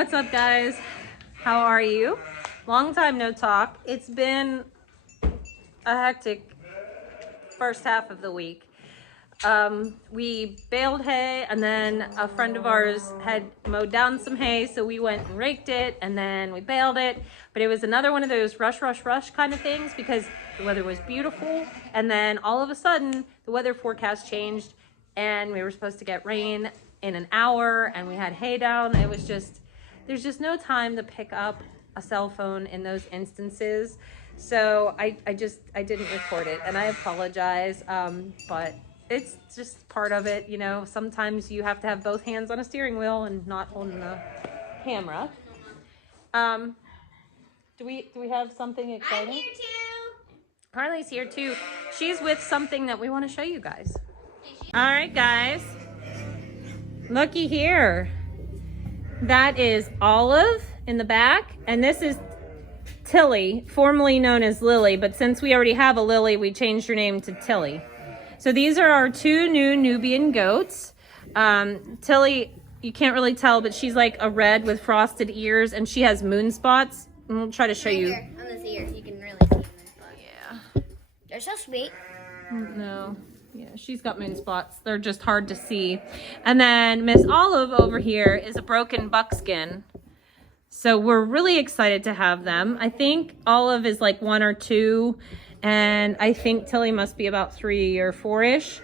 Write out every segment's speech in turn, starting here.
What's up, guys? How are you? Long time no talk. It's been a hectic first half of the week. We baled hay, and then a friend of ours had mowed down some hay, so we went and raked it, and then we baled it. But it was another one of those rush kind of things because the weather was beautiful, and then all of a sudden the weather forecast changed and we were supposed to get rain in an hour, and we had hay down. It was just, there's just no time to pick up a cell phone in those instances. So I didn't record it, and I apologize, but it's just part of it, you know. Sometimes you have to have both hands on a steering wheel and not on the camera. Do we have something exciting? I'm here too. Harley's here too. She's with something that we want to show you guys. All right, guys. Looky here. That is Olive in the back, and this is Tilly, formerly known as Lily, but since we already have a Lily, we changed her name to Tilly. So these are our two new Nubian goats. Tilly, you can't really tell, but she's like a red with frosted ears, and she has moon spots. And we'll try to show you. Here, on this ear, you can really see moon spots. Yeah. They're so sweet. No. Yeah, she's got moon spots. They're just hard to see. And then Miss Olive over here is a broken buckskin. So we're really excited to have them. I think Olive is like 1 or 2, and I think Tilly must be about 3 or 4-ish.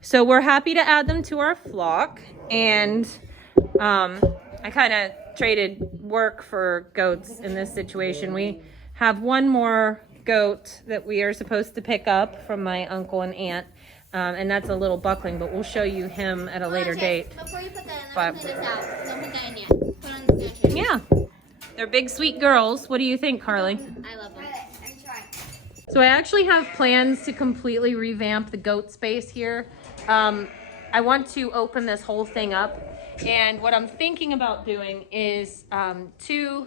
So we're happy to add them to our flock. And I kind of traded work for goats in this situation. We have one more goat that we are supposed to pick up from my uncle and aunt, and that's a little buckling, but we'll show you him at a later date. Before you put that in, let me clean this out. Don't put that in yet. Put on the stand. Yeah, they're big sweet girls. What do you think, Carly? I love them. I'm trying. So I actually have plans to completely revamp the goat space here. I want to open this whole thing up, and what I'm thinking about doing is 2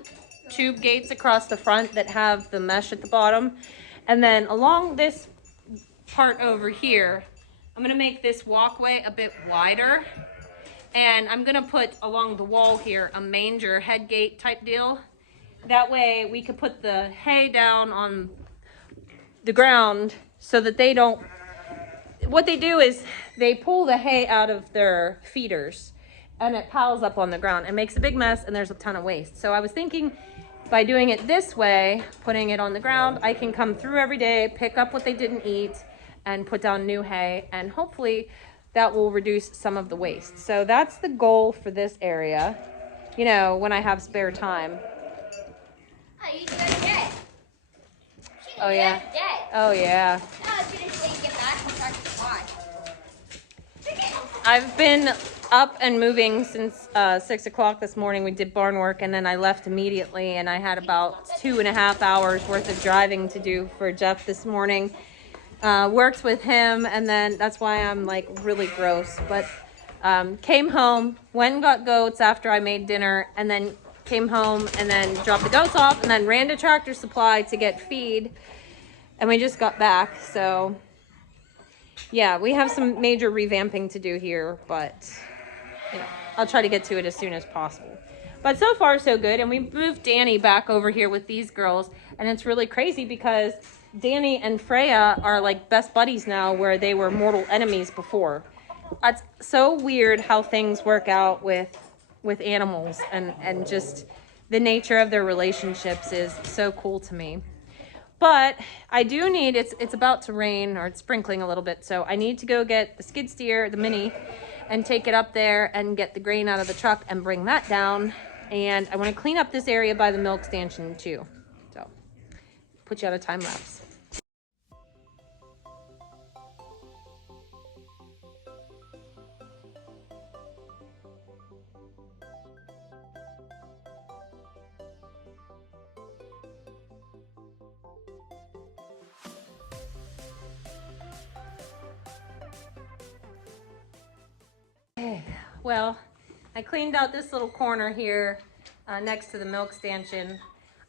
tube gates across the front that have the mesh at the bottom, and then along this part over here I'm going to make this walkway a bit wider, and I'm going to put along the wall here a manger head gate type deal. That way we could put the hay down on the ground so that they don't, what they do is they pull the hay out of their feeders and it piles up on the ground and makes a big mess, and there's a ton of waste. So I was thinking, by doing it this way, putting it on the ground, I can come through every day, pick up what they didn't eat, and put down new hay, and hopefully that will reduce some of the waste. So that's the goal for this area, you know, when I have spare time. Oh, you should go to bed. Oh, yeah. Oh, yeah. No, I was going to say get back and start to watch. I've been up and moving since 6 o'clock this morning. We did barn work, and then I left immediately, and I had about 2.5 hours worth of driving to do for Jeff this morning. Worked with him, and then that's why I'm like really gross, but came home, went and got goats after I made dinner, and then came home and then dropped the goats off, and then ran to Tractor Supply to get feed, and we just got back. So yeah, we have some major revamping to do here, but you know, I'll try to get to it as soon as possible. But so far so good. And we moved Danny back over here with these girls, and it's really crazy because Danny and Freya are like best buddies now, where they were mortal enemies before. It's so weird how things work out with animals, and just the nature of their relationships is so cool to me. But I do need, it's about to rain, or it's sprinkling a little bit, so I need to go get the skid steer, the mini, and take it up there and get the grain out of the truck and bring that down. And I want to clean up this area by the milk stanchion too. So put you on a time lapse. Well, I cleaned out this little corner here next to the milk stanchion.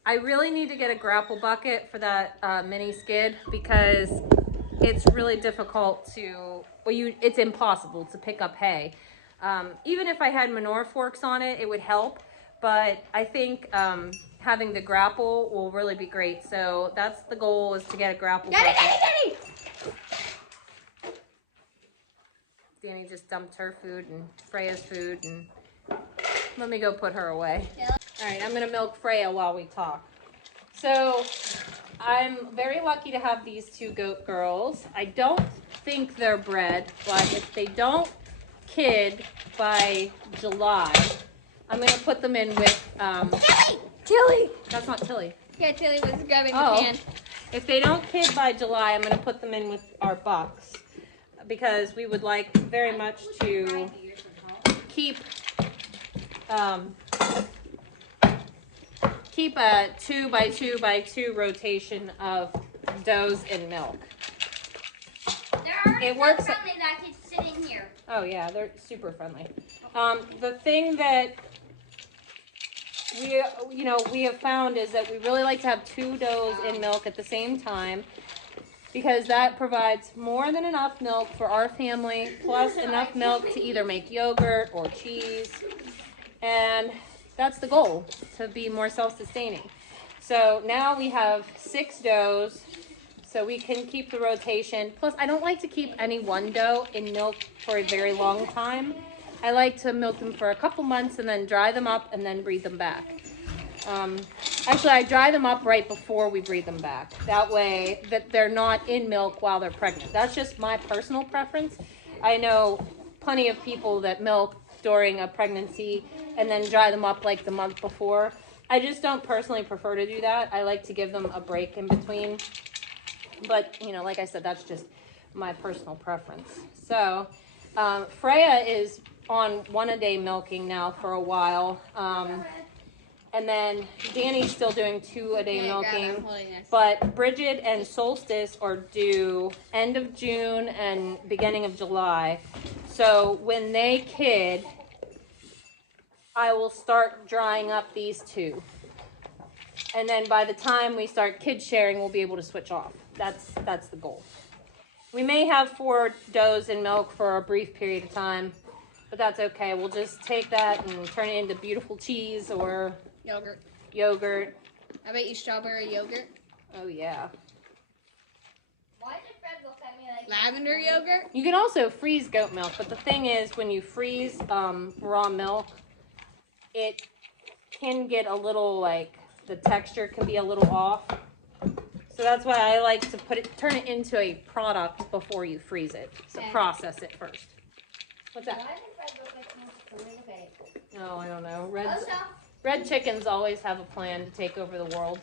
I really need to get a grapple bucket for that mini skid, because it's really difficult to, well, it's impossible to pick up hay. Even if I had manure forks on it, it would help, but I think having the grapple will really be great. So that's the goal, is to get a grapple. Daddy! Danny just dumped her food and Freya's food, and let me go put her away. All right, I'm gonna milk Freya while we talk. So I'm very lucky to have these two goat girls. I don't think they're bred, but if they don't kid by July, I'm gonna put them in with Tilly! That's not Tilly. Yeah, Tilly was grabbing the Oh. pan. If they don't kid by July, I'm gonna put them in with our bucks, because we would like very much to keep a 2 by 2 by 2 rotation of does and milk. They're already It works. so friendly that I can sit in here. Oh yeah, they're super friendly. The thing that we have found is that we really like to have 2 does in milk at the same time, because that provides more than enough milk for our family, plus enough milk to either make yogurt or cheese, and that's the goal, to be more self-sustaining. So now we have 6 does, so we can keep the rotation. Plus, I don't like to keep any one doe in milk for a very long time. I like to milk them for a couple months and then dry them up and then breed them back. Actually, I dry them up right before we breed them back. That way that they're not in milk while they're pregnant. That's just my personal preference. I know plenty of people that milk during a pregnancy and then dry them up like the month before. I just don't personally prefer to do that. I like to give them a break in between. But, like I said, that's just my personal preference. So, Freya is on 1-a-day milking now for a while. And then Danny's still doing 2-a-day milking. But Bridget and Solstice are due end of June and beginning of July. So when they kid, I will start drying up these 2. And then by the time we start kid sharing, we'll be able to switch off. That's the goal. We may have 4 does in milk for a brief period of time, but that's okay. We'll just take that and turn it into beautiful cheese or yogurt. I bet you strawberry yogurt. Oh yeah. Why did Fred look at me like lavender yogurt? You can also freeze goat milk, but the thing is, when you freeze raw milk, it can get a little, the texture can be a little off. So that's why I like to turn it into a product before you freeze it. So process it first. What's that? Why did Fred look like he Oh, I don't know. Red chickens always have a plan to take over the world.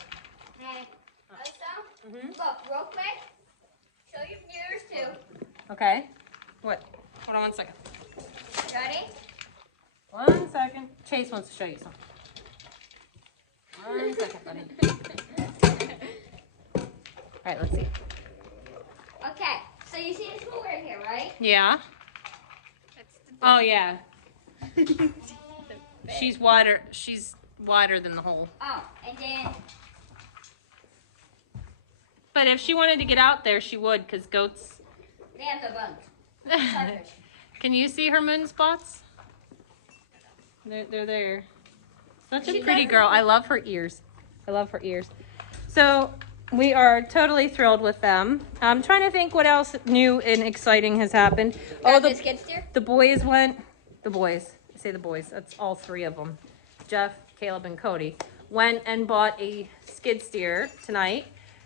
Hey, look, real quick. Show your viewers too. Okay. What? Hold on 1 second. Ready? 1 second. Chase wants to show you something. 1 second, buddy. All right, let's see. Okay, so you see this cooler in here, right? Yeah. Oh, yeah. She's wider. She's wider than the hole. Oh, and then... But if she wanted to get out there, she would, because goats... They have the buns. Can you see her moon spots? They're there. Such a pretty girl. I love her ears. So we are totally thrilled with them. I'm trying to think what else new and exciting has happened. The skid steer? The boys went. The boys. I say the boys. That's all 3 of them. Jeff, Caleb, and Cody went and bought a skid steer tonight.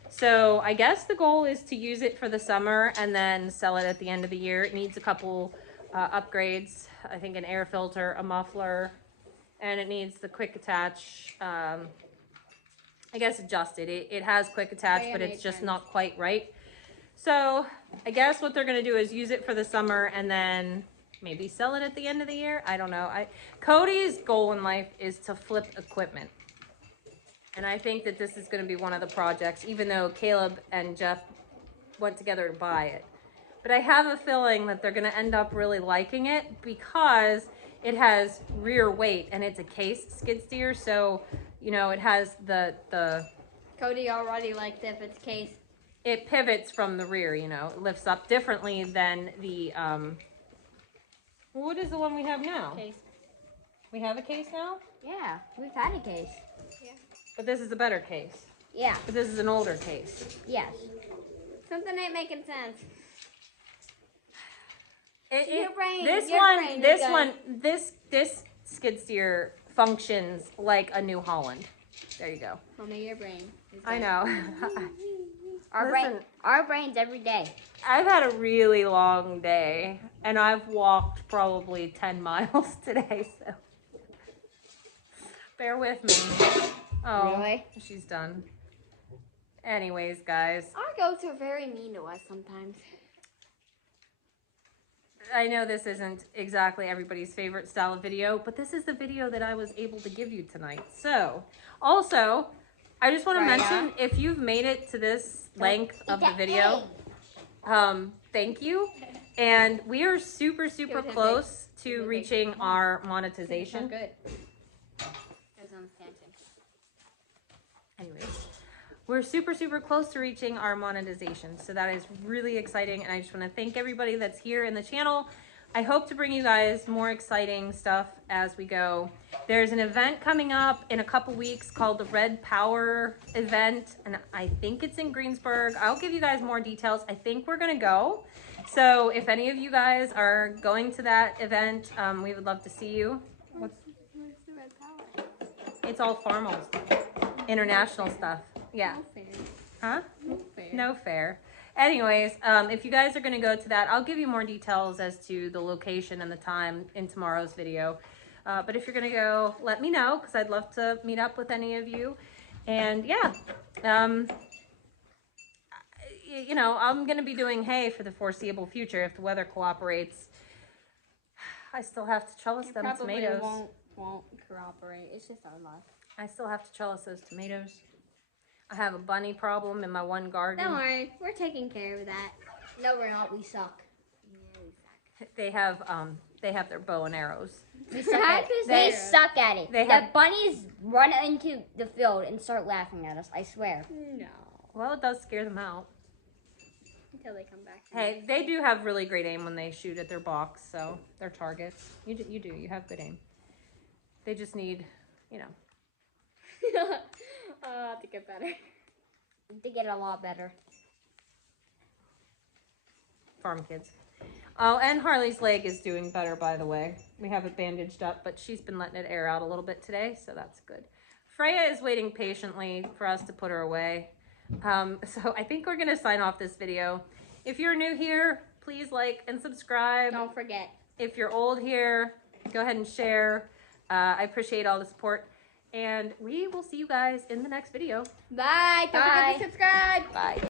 So I guess the goal is to use it for the summer and then sell it at the end of the year. It needs a couple upgrades. I think an air filter, a muffler, and it needs the quick attach. I guess adjusted. It has quick attach, but it's just not quite right. So I guess what they're going to do is use it for the summer and then maybe sell it at the end of the year. I don't know. Cody's goal in life is to flip equipment. And I think that this is going to be one of the projects, even though Caleb and Jeff went together to buy it. But I have a feeling that they're going to end up really liking it because it has rear weight and it's a case skid steer. So, it has the Cody already liked it if it's case. It pivots from the rear, it lifts up differently than the, what is the one we have now? Case. We have a case now? Yeah, we've had a case. But this is a better case. Yeah. But this is an older case. Yes. Something ain't making sense. This skid steer functions like a New Holland. There you go. Mommy, your brain. I know. Our brains every day. I've had a really long day, and I've walked probably 10 miles today, so bear with me. Oh, Really? she's done. Anyways, guys, Our goats are very mean to us sometimes. I know this isn't exactly everybody's favorite style of video, but this is the video that I was able to give you tonight. So, also, I just want to mention, if you've made it to this length of the video, thank you. And we are super close to reaching our monetization. Good. Anyways, we're super close to reaching our monetization. So that is really exciting. And I just want to thank everybody that's here in the channel. I hope to bring you guys more exciting stuff as we go. There's an event coming up in a couple weeks called the Red Power event. And I think it's in Greensburg. I'll give you guys more details. I think we're going to go. So if any of you guys are going to that event, we would love to see you. Where's the Red Power? It's all Farmals. International stuff. Yeah. No fair. Huh? No fair. No fair. Anyways, if you guys are going to go to that, I'll give you more details as to the location and the time in tomorrow's video. But if you're going to go, let me know, because I'd love to meet up with any of you. And yeah, you know, I'm going to be doing hay for the foreseeable future if the weather cooperates. I still have to trellis them tomatoes. Won't cooperate. It's just our luck. I still have to trellis those tomatoes. I have a bunny problem in my one garden. Don't worry, we're taking care of that. No, we're not. We suck. Yeah, we suck. They have their bow and arrows. We suck at it. They suck at it. They The have- bunnies run into the field and start laughing at us. I swear. No. Well, it does scare them out. Until they come back. Hey, they do have really great aim when they shoot at their box, so their targets. You do. You have good aim. They just need, you know. To get better. To get a lot better. Farm kids. Oh, and Harley's leg is doing better, by the way. We have it bandaged up, but she's been letting it air out a little bit today, so that's good. Freya is waiting patiently for us to put her away. So I think we're going to sign off this video. If you're new here, please like and subscribe. Don't forget. If you're old here, go ahead and share. I appreciate all the support. And we will see you guys in the next video. Bye. Don't forget to subscribe. Bye.